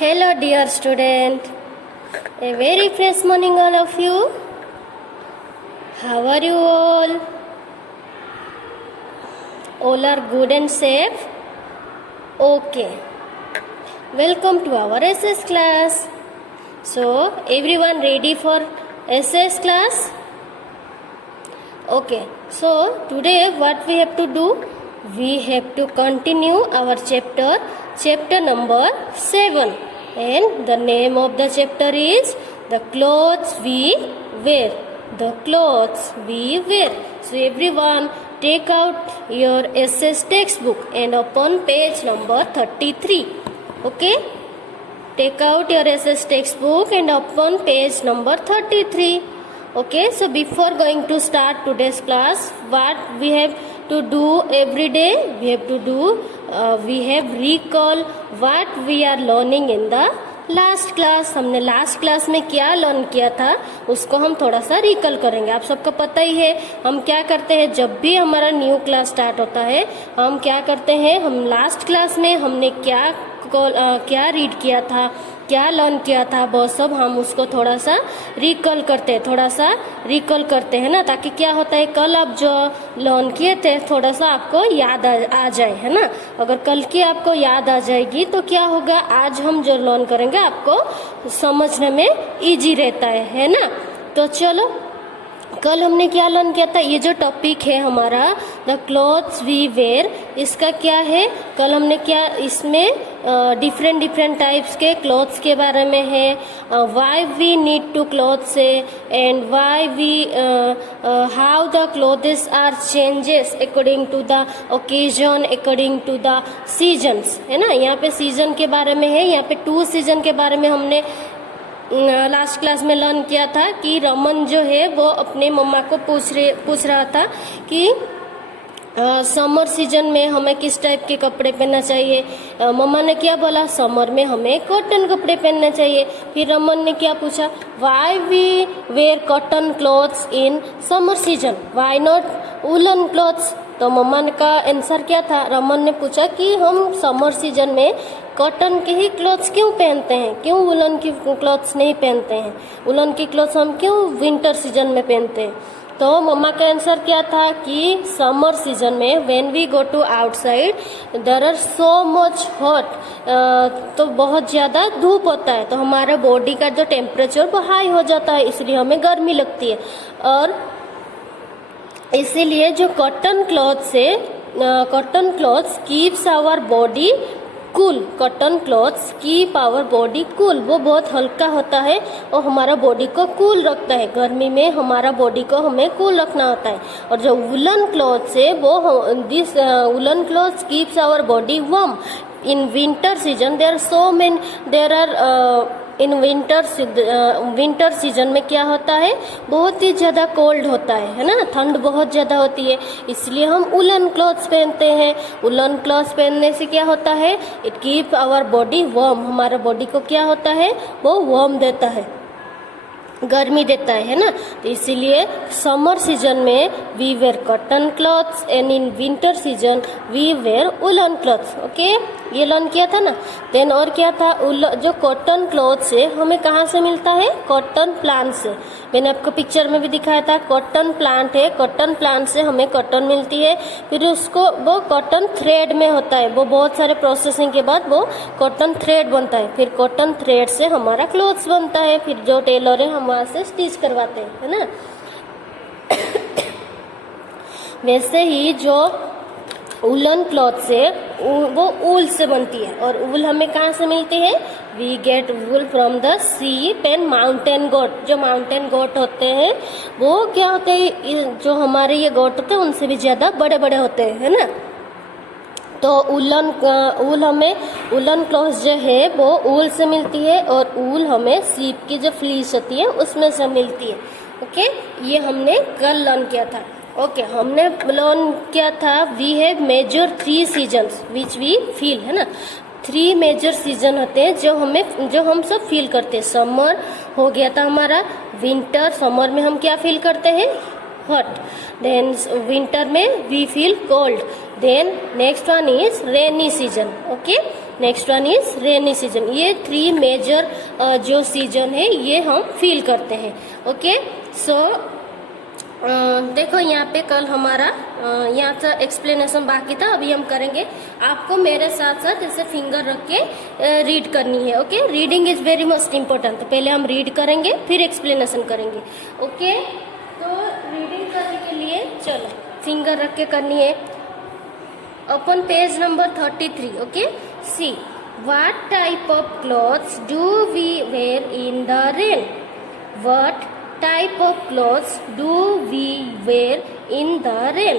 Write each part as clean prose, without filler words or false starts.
Hello dear student, a very fresh morning all of you. How are you all? All are good and safe? Okay. Welcome to our SS class. So, everyone ready for SS class? Okay. So, today what we have to do? We have to continue our chapter number 7. And the name of the chapter is The Clothes We Wear. The clothes we wear. So everyone take out your SS textbook and open page number 33. Okay? Take out your SS textbook and open page number 33. Okay, so before going to start today's class, what we have to do every day? We have recall what we are learning in the last class. हमने last class में क्या learn किया था उसको हम थोड़ा सा recall करेंगे. आप सबको पता ही है हम क्या करते हैं जब भी हमारा न्यू क्लास स्टार्ट होता है. हम क्या करते हैं, हम लास्ट क्लास में हमने क्या रीड किया था, क्या लर्न किया था, वो सब हम उसको थोड़ा सा रिकॉल करते हैं ना, ताकि क्या होता है कल आप जो लर्न किए थे थोड़ा सा आपको याद आ जाए, है ना. अगर कल की आपको याद आ जाएगी तो क्या होगा, आज हम जो लर्न करेंगे आपको समझने में इजी रहता है ना. तो चलो, कल हमने क्या लर्न किया था, ये जो टॉपिक है हमारा द क्लॉथ्स वी वेयर, इसका क्या है, कल हमने क्या इसमें डिफरेंट टाइप्स के क्लॉथ्स के बारे में है. Why we need to clothes and why we how the clothes are changes according to the occasion, according to the seasons, है ना. यहाँ पे सीजन के बारे में है, यहाँ पे 2 सीजन के बारे में हमने लास्ट क्लास में लर्न किया था कि रमन जो है वो अपने मम्मा को पूछ रहा था कि समर सीजन में हमें किस टाइप के कपड़े पहनना चाहिए. मम्मा ने क्या बोला, समर में हमें कॉटन कपड़े पहनना चाहिए. फिर रमन ने क्या पूछा, why we wear cotton clothes in summer season, why not woollen clothes. तो मम्मा का आंसर क्या था, रमन ने पूछा कि हम समर सीजन में कॉटन के ही क्लॉथ्स क्यों पहनते हैं, क्यों वुलन की क्लॉथ्स नहीं पहनते हैं, वुलन की क्लॉथ्स हम क्यों विंटर सीजन में पहनते हैं. तो मम्मा का आंसर क्या था कि समर सीजन में when we go to outside there are so much hot, तो बहुत ज़्यादा धूप होता है, तो हमारा बॉडी का जो टेम्परेचर वो हाई हो जाता है, इसलिए हमें गर्मी लगती है. और इसीलिए जो कॉटन क्लॉथ्स है, cotton clothes keeps our body cool, cotton clothes keep our body cool, वो बहुत हल्का होता है और हमारा बॉडी को कूल रखता है. गर्मी में हमारा बॉडी को हमें कूल रखना होता है. और जो वुलन क्लॉथ्स है वो this woollen clothes keeps our body warm. In winter season in winter season में क्या होता है, बहुत ही ज़्यादा कोल्ड होता है ना, ठंड बहुत ज़्यादा होती है, इसलिए हम वुलन क्लॉथ्स पहनते हैं. वुलन क्लॉथ्स पहनने से क्या होता है, it keep our body warm, हमारा बॉडी को क्या होता है वो वार्म देता है, गर्मी देता है ना. तो इसीलिए समर सीजन में we wear cotton clothes and in winter season we wear woollen clothes. Okay, ये लर्न किया था ना. देन और क्या था, जो कॉटन क्लॉथ्स है हमें कहाँ से मिलता है, कॉटन प्लांट से. मैंने आपको पिक्चर में भी दिखाया था, कॉटन प्लांट है, कॉटन प्लांट से हमें कॉटन मिलती है. फिर उसको वो कॉटन थ्रेड में होता है, वो बहुत सारे प्रोसेसिंग के बाद वो कॉटन थ्रेड बनता है. फिर कॉटन थ्रेड से हमारा क्लॉथ्स बनता है, फिर जो टेलर है हम वहाँ से स्टिच करवाते हैं, है ना. वैसे ही जो वुलन क्लॉथ्स है वो ऊल से बनती है, और ऊल हमें कहाँ से मिलती है, we get wool from the sheep and mountain goat. जो माउंटेन गोट होते हैं वो क्या होते हैं, जो हमारे ये गोट होते हैं उनसे भी ज़्यादा बड़े बड़े होते हैं, है ना. तो वुलन क्लॉथ्स जो है वो ऊल से मिलती है, और ऊल हमें शीप की जो फ्लीस होती है उसमें से मिलती है. ओके, ये हमने कल लर्न किया था. ओके, हमने लर्न किया था we have major 3 seasons which we feel, है ना. 3 मेजर सीजन होते हैं जो हम सब फील करते हैं. समर हो गया था हमारा, विंटर, समर में हम क्या फील करते हैं, hot. Then winter में we feel cold. Then next one is rainy season. Okay, next one is rainy season. ये 3 मेजर जो सीजन है ये हम फील करते हैं. ओके, सो देखो यहाँ पे कल हमारा यहाँ का एक्सप्लेनेशन बाकी था, अभी हम करेंगे. आपको मेरे साथ साथ ऐसे फिंगर रख के रीड करनी है. Okay, reading is very must important. तो पहले हम रीड करेंगे फिर एक्सप्लेनेशन करेंगे. ओके, तो रीडिंग करने के लिए चलो फिंगर रख के करनी है. Open page number 33. Okay, see what type of clothes do we wear in the rain. What type of clothes do we wear in the rain?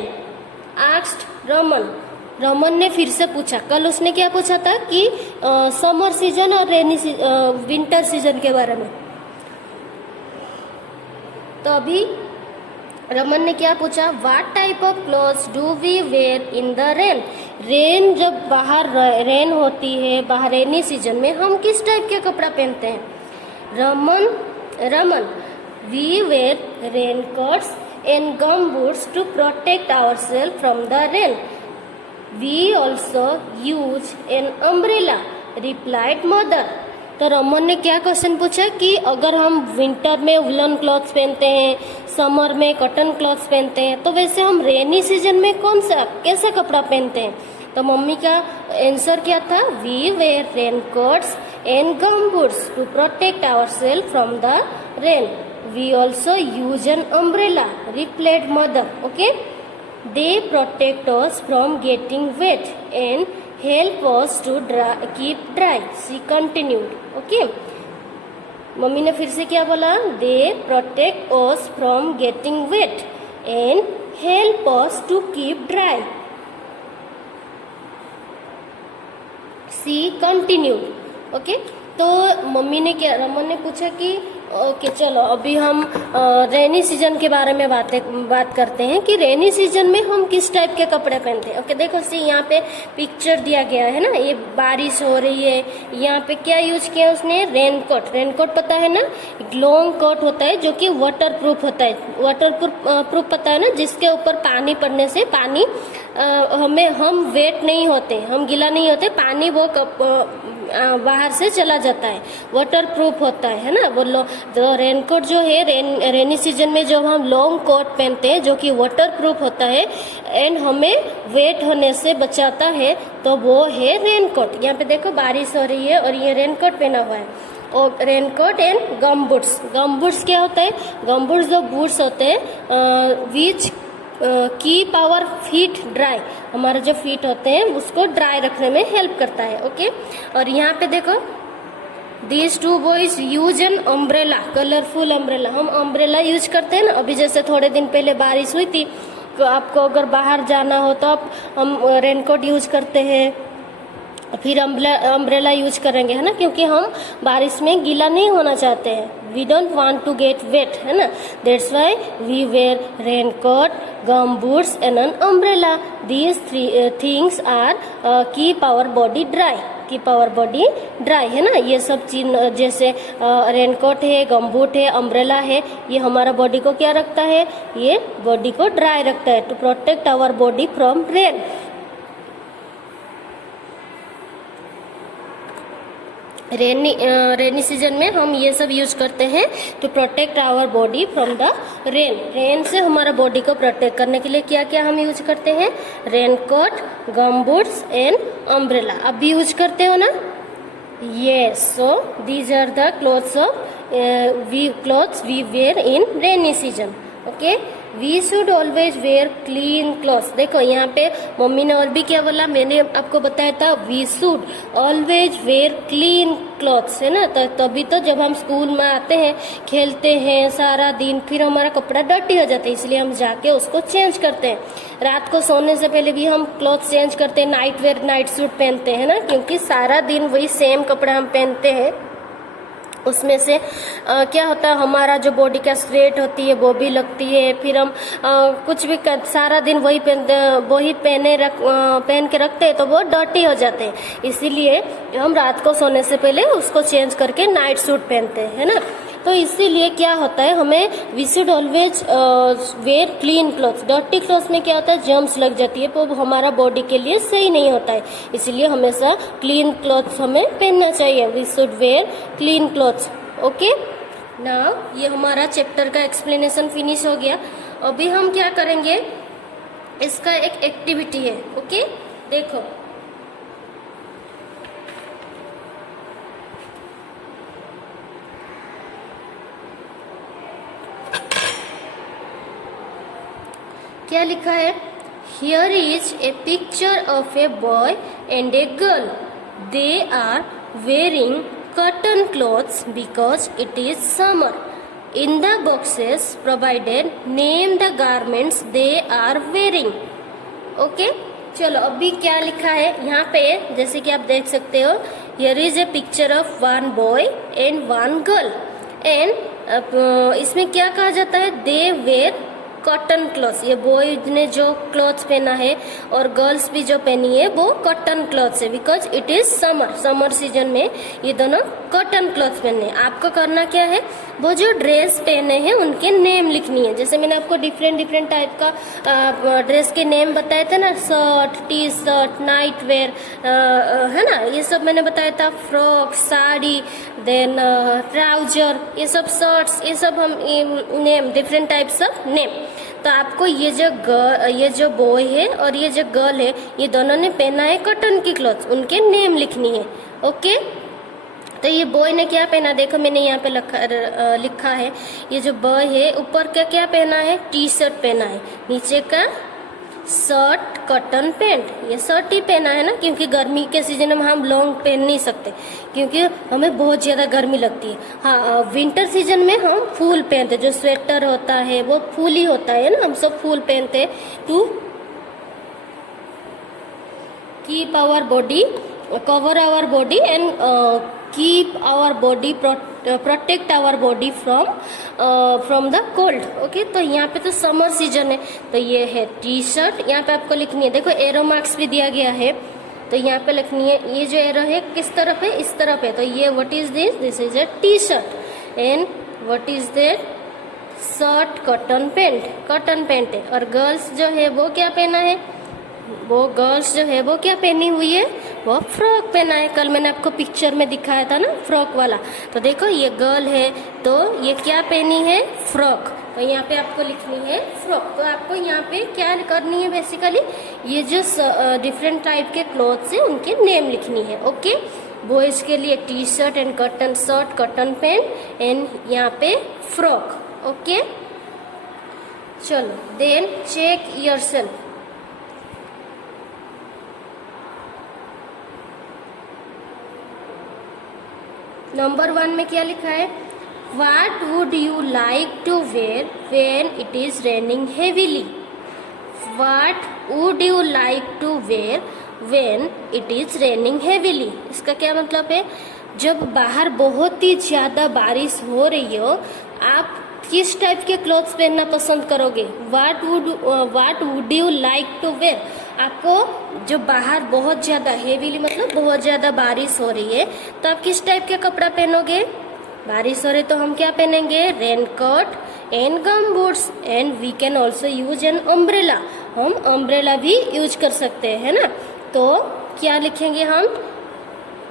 asked Raman. Raman ने फिर से पूछा. कल उसने क्या पूछा था कि समर सीजन और विंटर सीजन के बारे में. तो अभी रमन ने क्या पूछा, what type of clothes do we wear in the rain. Rain जब बाहर रेन होती है, बाहर रेनी सीजन में हम किस टाइप के कपड़ा पहनते हैं. Raman we wear raincoats and gumboots to protect ourselves from the rain. We also use an umbrella, replied mother. तो रमन ने क्या क्वेश्चन पूछा कि अगर हम विंटर में वुलन क्लॉथ्स पहनते हैं, समर में कॉटन क्लॉथ्स पहनते हैं, तो वैसे हम रेनी सीजन में कौन सा कैसे कपड़ा पहनते हैं. तो मम्मी का आंसर क्या था, we wear raincoats and gumboots to protect ourself from the rain. We also use an umbrella, replied mother. Okay, they protect us from getting wet and help us to keep dry. She continued. Okay, mummy ने फिर से क्या बोला, they protect us from getting wet and help us to keep dry. She continued. Okay, तो mummy ने क्या, रमन ने पूछा कि ओके चलो अभी हम रेनी सीजन के बारे में बात करते हैं कि रेनी सीजन में हम किस टाइप के कपड़े पहनते हैं. ओके, देखो सी यहाँ पे पिक्चर दिया गया है ना, ये बारिश हो रही है. यहाँ पे क्या यूज किया उसने, रेनकोट. रेनकोट पता है ना, लॉन्ग कोट होता है जो कि वाटर प्रूफ होता है. वाटर प्रूफ पता है ना, जिसके ऊपर पानी पड़ने से पानी हम वेट नहीं होते, हम गीला नहीं होते, पानी वो बाहर से चला जाता है, वाटर प्रूफ होता है ना वो. तो रेनकोट जो है रेनी सीजन में जब हम लॉन्ग कोट पहनते हैं जो कि वाटर प्रूफ होता है एंड हमें वेट होने से बचाता है, तो वो है रेनकोट. यहाँ पे देखो बारिश हो रही है और ये रेनकोट पहना हुआ है. और रेनकोट एंड गमबूट्स. गमबूट्स क्या होता है, गमबूट्स जो बूट्स होते हैं which keep our feet dry. हमारे जो फीट होते हैं उसको ड्राई रखने में हेल्प करता है. ओके, और यहाँ पे देखो These two boys use an umbrella, colourful umbrella. हम अम्ब्रेला यूज करते हैं ना. अभी जैसे थोड़े दिन पहले बारिश हुई थी, तो आपको अगर बाहर जाना हो तो आप हम रेनकोट यूज करते हैं, फिर अम्ब्रेला यूज करेंगे, है ना, क्योंकि हम बारिश में गीला नहीं होना चाहते हैं. We don't want to get wet, है ना. That's why we wear raincoat, gumboots and an umbrella. These 3 things are keep our body dry. Keep our body dry, है ना. ये सब चीज जैसे रेनकोट है, गमबूट है, अम्ब्रेला है, ये हमारा बॉडी को क्या रखता है, ये बॉडी को ड्राई रखता है, to protect our body from rain. Rainy season में हम ये सब यूज करते हैं to protect our body from the rain. Rain से हमारा बॉडी को प्रोटेक्ट करने के लिए क्या क्या हम यूज करते हैं, रेनकोट, गमबूट्स एंड अम्ब्रेला. अब भी यूज करते हो ना. Yes, so these are the clothes we wear in rainy season. Okay, we should always wear clean clothes. देखो यहाँ पे मम्मी ने और भी क्या बोला, मैंने आपको बताया था we should always wear clean clothes, है ना. तो तभी तो जब हम स्कूल में आते हैं, खेलते हैं सारा दिन, फिर हमारा कपड़ा डर्टी हो जाता है, इसलिए हम जाके उसको चेंज करते हैं. रात को सोने से पहले भी हम क्लॉथ चेंज करते हैं, नाइट वेयर नाइट सूट पहनते हैं ना, क्योंकि सारा दिन वही सेम कपड़ा हम पहनते हैं. उसमें से क्या होता है, हमारा जो बॉडी का स्वेट होती है वो भी लगती है. फिर हम कुछ भी सारा दिन वही पहन के रखते हैं तो वो डर्टी हो जाते हैं. इसीलिए हम रात को सोने से पहले उसको चेंज करके नाइट सूट पहनते हैं, है ना. तो इसीलिए क्या होता है, हमें we should always wear clean clothes. Dirty clothes में क्या होता है, जर्म्स लग जाती है, तो हमारा बॉडी के लिए सही नहीं होता है। इसलिए हमेशा क्लीन क्लॉथ्स हमें पहनना चाहिए। We should wear clean clothes. Okay, now ये हमारा चैप्टर का एक्सप्लेनेशन फिनिश हो गया। अभी हम क्या करेंगे, इसका एक एक्टिविटी है। ओके, देखो क्या लिखा है, here is a picture of a boy and a girl, they are wearing cotton clothes because it is summer. In the boxes provided, name the garments they are wearing. Okay? चलो अभी क्या लिखा है यहाँ पे, जैसे कि आप देख सकते हो, here is a picture of one boy and one girl. And इसमें क्या कहा जाता है, they wear कॉटन क्लॉथ्स। ये बॉय ने जो क्लॉथ्स पहना है और गर्ल्स भी जो पहनी है वो कॉटन क्लॉथ्स है, because it is summer. Summer season में ये दोनों कॉटन क्लॉथ्स पहने हैं। आपको करना क्या है, वो जो ड्रेस पहने हैं उनके नेम लिखनी है। जैसे मैंने आपको डिफरेंट टाइप का ड्रेस के नेम बताए थे ना, shirt, T shirt, night where, है ना, ये सब मैंने बताया था। फ्रॉक, साड़ी, देन ट्राउजर, ये सब शर्ट्स, ये सब हम name, different types of name. तो आपको ये जो बॉय है और ये जो गर्ल है, ये दोनों ने पहना है कॉटन की क्लॉथ्स, उनके नेम लिखनी है। ओके, तो ये बॉय ने क्या पहना, देखो मैंने यहाँ पे लिखा है, ये जो बॉय है ऊपर का क्या पहना है, टी शर्ट पहना है, नीचे का शर्ट, कॉटन पैंट। ये शर्ट ही पहना है ना, क्योंकि गर्मी के सीजन में हम लॉन्ग पहन नहीं सकते, क्योंकि हमें बहुत ज्यादा गर्मी लगती है। हाँ, विंटर सीजन में हम फुल पहनते, जो स्वेटर होता है वो फुल ही होता है ना, हम सब फुल पहनते to keep our body, cover our body and keep our body, protect our body from the cold. Okay, तो यहाँ पे तो समर सीजन है, तो ये है टी शर्ट। यहाँ पे आपको लिखनी है, देखो एरो मार्क्स भी दिया गया है, तो यहाँ पे लिखनी है, ये जो एरो है किस तरफ है, इस तरफ है। तो ये what is this, this is A T shirt. And what is that, shirt, cotton pant, cotton pant है। और गर्ल्स जो है वो क्या पहना है, वो गर्ल्स जो है वो क्या पहनी हुई है, वो फ्रॉक पहना है। कल मैंने आपको पिक्चर में दिखाया था ना फ्रॉक वाला, तो देखो ये गर्ल है तो ये क्या पहनी है, फ्रॉक। तो यहाँ पे आपको लिखनी है फ्रॉक। तो आपको यहाँ पे क्या करनी है, बेसिकली ये जो डिफरेंट टाइप के क्लॉथ्स है उनके नेम लिखनी है। ओके, बॉयज के लिए T shirt and cotton shirt, cotton pant, and यहाँ पे फ्रॉक। ओके, चलो देन चेक योरसेल्फ। नंबर 1 में क्या लिखा है, What would you like to wear when it is raining heavily? What would you like to wear when it is raining heavily? इसका क्या मतलब है, जब बाहर बहुत ही ज्यादा बारिश हो रही हो, आप किस टाइप के क्लॉथ्स पहनना पसंद करोगे। What would you like to wear? आपको जो बाहर बहुत ज्यादा हेवीली मतलब बहुत ज्यादा बारिश हो रही है, तो आप किस टाइप के कपड़ा पहनोगे। बारिश हो रही तो हम क्या पहनेंगे, raincoat and gum boots, and we can also use an umbrella. हम अम्ब्रेला भी यूज कर सकते हैं, है ना। तो क्या लिखेंगे हम,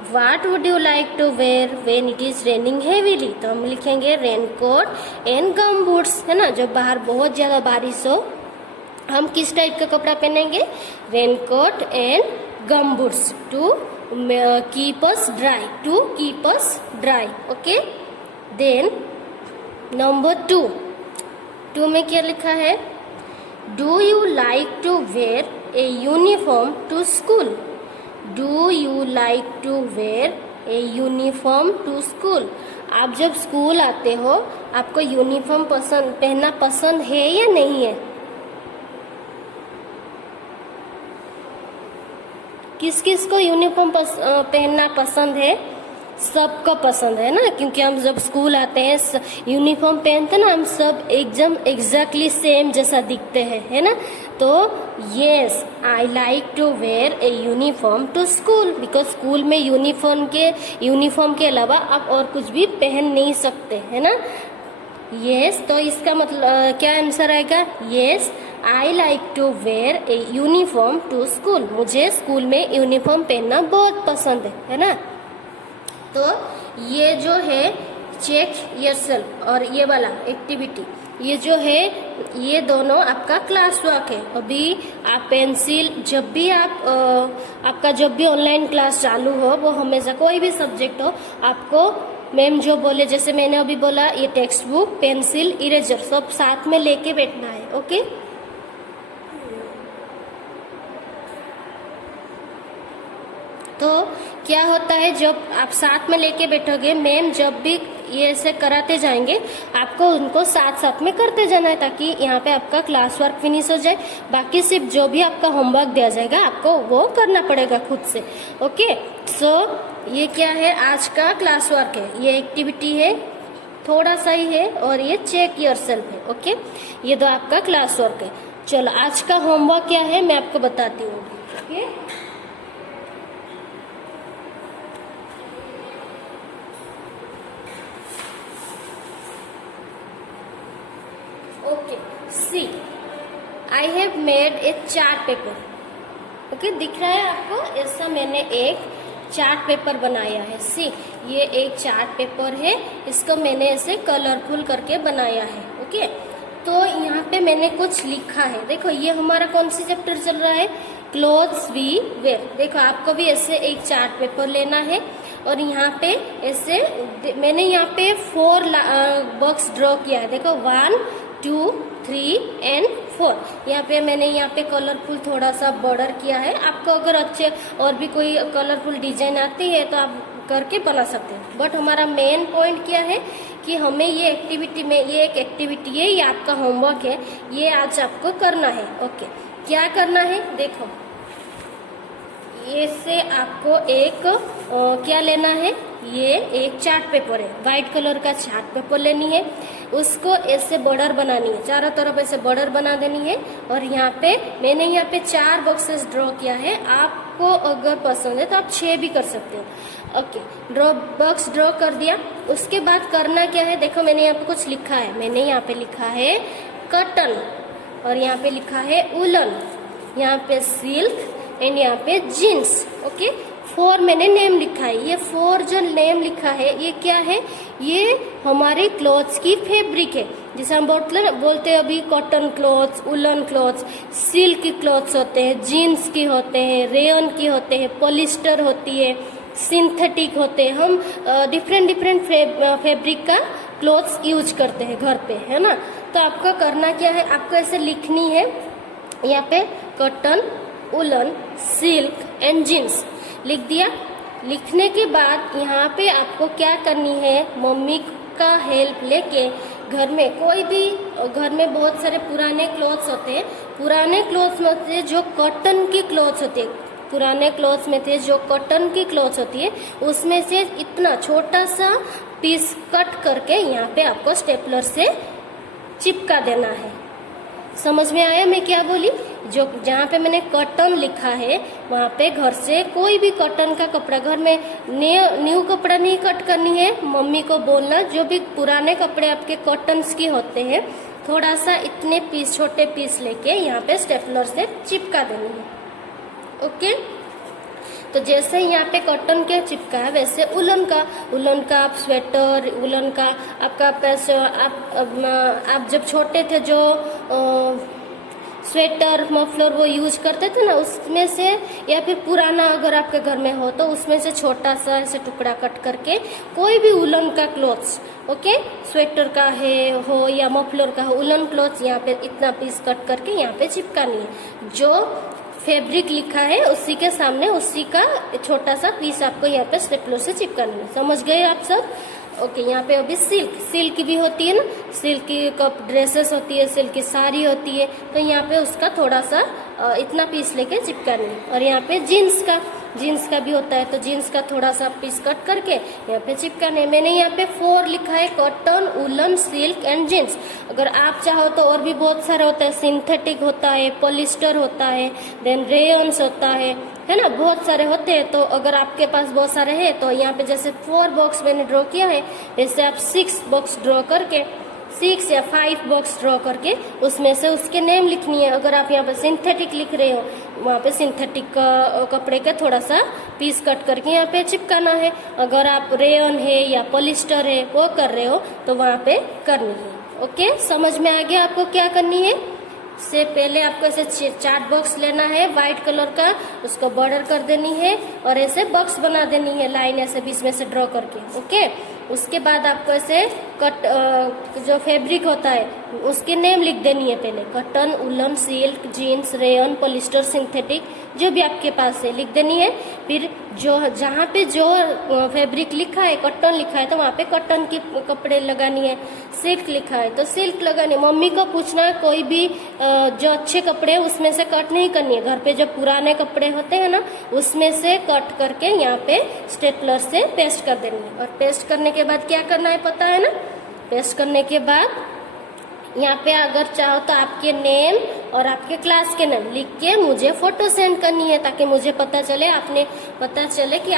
What would you like to wear when it is raining heavily? तो हम लिखेंगे रेनकोट एंड गम बूट्स, है ना। जब बाहर बहुत ज्यादा बारिश हो हम किस टाइप का कपड़ा पहनेंगे, raincoat and gum boots to keep us dry. Okay, then number 2 में क्या लिखा है, do you like to wear a uniform to school. Do you like to wear a uniform to school. आप जब स्कूल आते हो आपको यूनिफॉर्म पहनना पसंद है या नहीं है। किस किस को यूनिफॉर्म पहनना पसंद है, सबको पसंद है ना, क्योंकि हम जब स्कूल आते हैं यूनिफॉर्म पहनते हैं ना, हम सब एकदम एग्जैक्टली सेम जैसा दिखते हैं, है ना। तो yes, I like to wear a uniform to school, because school में यूनिफॉर्म के अलावा आप और कुछ भी पहन नहीं सकते, है ना। यस, तो इसका मतलब क्या आंसर आएगा? Yes, I like to wear a uniform to school. मुझे स्कूल में यूनिफॉर्म पहनना बहुत पसंद है ना। तो ये जो है चेक योरसेल्फ और ये वाला एक्टिविटी, ये जो है ये दोनों आपका क्लास वर्क है। अभी आप पेंसिल आपका जब भी ऑनलाइन क्लास चालू हो, वो हमेशा कोई भी सब्जेक्ट हो, आपको मैम जो बोले, जैसे मैंने अभी बोला, ये टेक्स्ट बुक, पेंसिल, इरेजर सब साथ में लेके बैठना है। ओके, तो क्या होता है, जब आप साथ में लेके बैठोगे, मैम जब भी ये ऐसे कराते जाएंगे, आपको उनको साथ साथ में करते जाना है, ताकि यहाँ पे आपका क्लास वर्क फिनिश हो जाए। बाकी सिर्फ जो भी आपका होमवर्क दिया जाएगा, आपको वो करना पड़ेगा खुद से। ओके, सो ये क्या है, आज का क्लास वर्क है, ये एक्टिविटी है, थोड़ा सा ही है, और ये चेक योरसेल्फ है। ओके, ये दो आपका क्लास वर्क है। चलो, आज का होमवर्क क्या है मैं आपको बताती हूँ। Okay, see, I have made a chart paper. Okay, दिख रहा है आपको? ऐसा मैंने एक चार्ट पेपर बनाया है। सी, ये एक चार्ट पेपर है, इसको मैंने ऐसे कलरफुल करके बनाया है। ओके, तो यहाँ पे मैंने कुछ लिखा है। देखो, ये हमारा कौन सी चैप्टर चल रहा है? Clothes we wear. देखो, आपको भी ऐसे एक चार्ट पेपर लेना है, और यहाँ पे ऐसे मैंने यहाँ पे 4 बॉक्स ड्रॉ किया है। देखो, 1 2 3 एंड 4। यहाँ पे मैंने यहाँ पे कलरफुल थोड़ा सा बॉर्डर किया है। आपको अगर अच्छे और भी कोई कलरफुल डिजाइन आती है तो आप करके बना सकते हैं। बट हमारा मेन पॉइंट क्या है कि हमें ये एक्टिविटी में, ये एक एक्टिविटी है, ये आपका होमवर्क है, ये आज आपको करना है। ओके, क्या करना है? देखो, ये से आपको एक क्या लेना है? ये एक चार्ट पेपर है, व्हाइट कलर का चार्ट पेपर लेनी है, उसको ऐसे बॉर्डर बनानी है, चारों तरफ ऐसे बॉर्डर बना देनी है। और यहाँ पे मैंने यहाँ पे 4 बॉक्सेस ड्रॉ किया है। आपको अगर पसंद है तो आप 6 भी कर सकते हो। ओके, बॉक्स ड्रॉ कर दिया। उसके बाद करना क्या है? देखो, मैंने यहाँ पे कुछ लिखा है। मैंने यहाँ पे लिखा है कॉटन, और यहाँ पे लिखा है वुलन, यहाँ पे सिल्क, एंड यहाँ पे जीन्स। ओके, 4 मैंने नेम लिखा है। ये 4 जो नेम लिखा है, ये क्या है? ये हमारे क्लॉथ्स की फैब्रिक है। जैसे हम बोलते हैं अभी cotton clothes, woollen clothes, silk की क्लॉथ्स होते हैं, जीन्स की होते हैं, रेयन की होते हैं, पॉलिस्टर होती है, सिंथेटिक होते हैं। हम डिफरेंट फैब्रिक का क्लॉथ्स यूज करते हैं घर पे, है ना। तो आपको करना क्या है? आपको ऐसे लिखनी है, यहाँ पे cotton, woollen, silk and jeans लिख दिया। लिखने के बाद यहाँ पे आपको क्या करनी है? मम्मी का हेल्प लेके घर में घर में बहुत सारे पुराने क्लॉथ्स होते हैं। पुराने क्लॉथ्स में से जो कॉटन की क्लॉथ्स होती है, पुराने क्लॉथ्स में थे जो कॉटन की क्लॉथ्स होती है, उसमें से इतना छोटा सा पीस कट करके यहाँ पे आपको स्टेपलर से चिपका देना है। समझ में आया मैं क्या बोली? जो जहाँ पे मैंने कॉटन लिखा है, वहाँ पे घर से कोई भी कॉटन का कपड़ा, घर में न्यू कपड़ा नहीं कट करनी है। मम्मी को बोलना, जो भी पुराने कपड़े आपके कॉटन्स के होते हैं, थोड़ा सा इतने पीस, छोटे पीस लेके यहाँ पे स्टेपलर से चिपका देनी है। ओके, तो जैसे यहाँ पे कॉटन के चिपका है, वैसे उलन का आप स्वेटर, उलन का आपका आप जब छोटे थे जो स्वेटर, मफलर वो यूज करते थे ना, उसमें से, या फिर पुराना अगर आपके घर में हो तो उसमें से छोटा सा ऐसे टुकड़ा कट करके कोई भी उलन का क्लॉथ्स, ओके, स्वेटर का हो या मफलर का हो, उलन क्लॉथ्स यहाँ पे इतना पीस कट करके यहाँ पे चिपकानी है। जो फैब्रिक लिखा है उसी के सामने उसी का छोटा सा पीस आपको यहाँ पे स्टेपलर से चिपकाना है। समझ गए आप सब? ओके, यहाँ पे अभी सिल्क भी होती है ना, सिल्क की कप ड्रेसेस होती है, सिल्क की साड़ी होती है, तो यहाँ पे उसका थोड़ा सा इतना पीस लेके चिपकानी है। और यहाँ पे जीन्स का भी होता है, तो जीन्स का थोड़ा सा पीस कट करके यहाँ पे चिपकाने। मैंने यहाँ पे 4 लिखा है, cotton, woollen, silk and jeans. अगर आप चाहो तो और भी बहुत सारे होता है, सिंथेटिक होता है, पॉलिस्टर होता है, देन रेयन्स होता है ना, बहुत सारे होते हैं। तो अगर आपके पास बहुत सारे हैं तो यहाँ पे जैसे 4 बॉक्स मैंने ड्रॉ किया है, जैसे आप 6 बॉक्स ड्रॉ करके 6 या 5 बॉक्स ड्रॉ करके उसमें से उसके नेम लिखनी है। अगर आप यहाँ पे सिंथेटिक लिख रहे हो, वहाँ पे सिंथेटिक कपड़े का थोड़ा सा पीस कट करके यहाँ पे चिपकाना है। अगर आप रेयन है या पॉलिस्टर है वो कर रहे हो तो वहाँ पे करनी है। ओके, समझ में आ गया आपको क्या करनी है? से पहले आपको ऐसे चार्ट बॉक्स लेना है व्हाइट कलर का, उसको बॉर्डर कर देनी है और ऐसे बॉक्स बना देनी है, लाइन ऐसे बीच में से ड्रॉ करके। ओके, उसके बाद आपको ऐसे जो फैब्रिक होता है उसके नेम लिख देनी है पहले, cotton, woollen, silk, jeans, rayon, polyester, synthetic, जो भी आपके पास है लिख देनी है। फिर जो जहाँ पे जो फैब्रिक लिखा है, कॉटन लिखा है तो वहाँ पे कॉटन की कपड़े लगानी है, सिल्क लिखा है तो सिल्क लगानी है। मम्मी को पूछना है कोई भी जो अच्छे कपड़े है उसमें से कट नहीं करनी है, घर पे जो पुराने कपड़े होते हैं ना उसमें से कट करके यहाँ पे स्टेपलर से पेस्ट कर देनी है। और पेस्ट करने के बाद क्या करना है पता है ना? पेस्ट करने के बाद यहाँ पे अगर चाहो तो आपके नेम और आपके क्लास के नाम लिख के मुझे फोटो सेंड करनी है, ताकि मुझे पता चले कि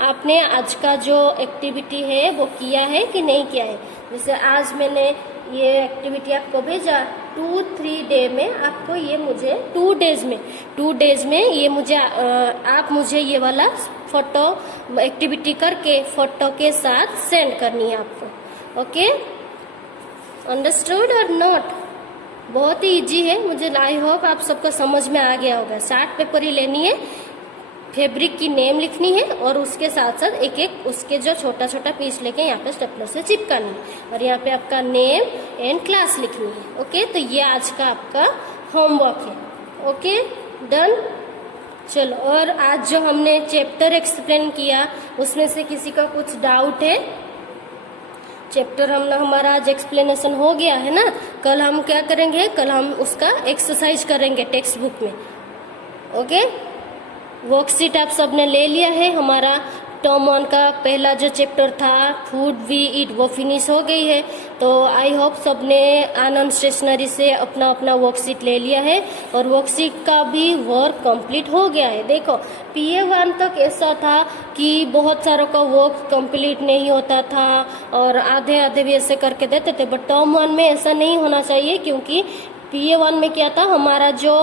आपने आज का जो एक्टिविटी है वो किया है कि नहीं किया है। जैसे आज मैंने ये एक्टिविटी आपको भेजा 2-3 डे में, आपको ये मुझे 2 डेज में ये मुझे आप मुझे ये वाला फोटो एक्टिविटी करके फोटो के साथ सेंड करनी है आपको। ओके, अंडरस्टूड और नॉट? बहुत ही इजी है, मुझे आई होप आप सबको समझ में आ गया होगा। चार्ट पेपर ही लेनी है, फैब्रिक की नेम लिखनी है और उसके साथ साथ एक एक उसके जो छोटा छोटा पीस लेके यहाँ पे स्टेपलर से चिपकानी है और यहाँ पे आपका नेम एंड क्लास लिखनी है। ओके, तो ये आज का आपका होमवर्क है। Okay, done. चलो, और आज जो हमने चैप्टर एक्सप्लेन किया उसमें से किसी का कुछ डाउट है? चैप्टर हमारा आज एक्सप्लेनेशन हो गया है ना। कल हम क्या करेंगे? कल हम उसका एक्सरसाइज करेंगे टेक्स्ट बुक में। ओके, वर्कशीट आप सबने ले लिया है। हमारा टर्म 1 का पहला जो चैप्टर था फूड वी ईट वो फिनिश हो गई है। तो आई होप सबने आनंद स्टेशनरी से अपना अपना वर्कशीट ले लिया है और वर्कशीट का भी वर्क कंप्लीट हो गया है। देखो, PA1 तक ऐसा था कि बहुत सारों का वर्क कंप्लीट नहीं होता था और आधे आधे भी ऐसे करके देते थे, बट टर्म 1 में ऐसा नहीं होना चाहिए, क्योंकि PA1 में क्या था, हमारा जो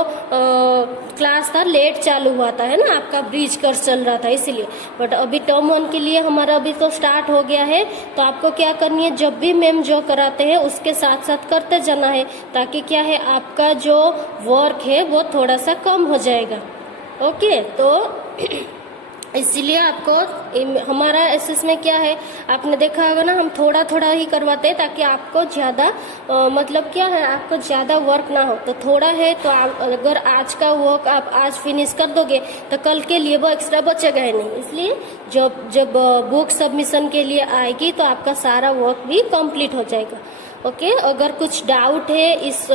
क्लास था लेट चालू हुआ था, है ना, आपका ब्रिज कोर्स चल रहा था इसीलिए। बट अभी टर्म 1 के लिए हमारा अभी तो स्टार्ट हो गया है, तो आपको क्या करनी है, जब भी मैम जो कराते हैं उसके साथ साथ करते जाना है, ताकि क्या है आपका जो वर्क है वो थोड़ा सा कम हो जाएगा। ओके, तो इसीलिए आपको हमारा एसएस में क्या है, आपने देखा होगा ना, हम थोड़ा थोड़ा ही करवाते हैं ताकि आपको ज़्यादा मतलब क्या है, आपको ज़्यादा वर्क ना हो। तो थोड़ा है तो आप अगर आज का वर्क आप आज फिनिश कर दोगे तो कल के लिए वो एक्स्ट्रा बचेगा ही नहीं। इसलिए जब बुक सबमिशन के लिए आएगी तो आपका सारा वर्क भी कंप्लीट हो जाएगा। ओके, अगर कुछ डाउट है इस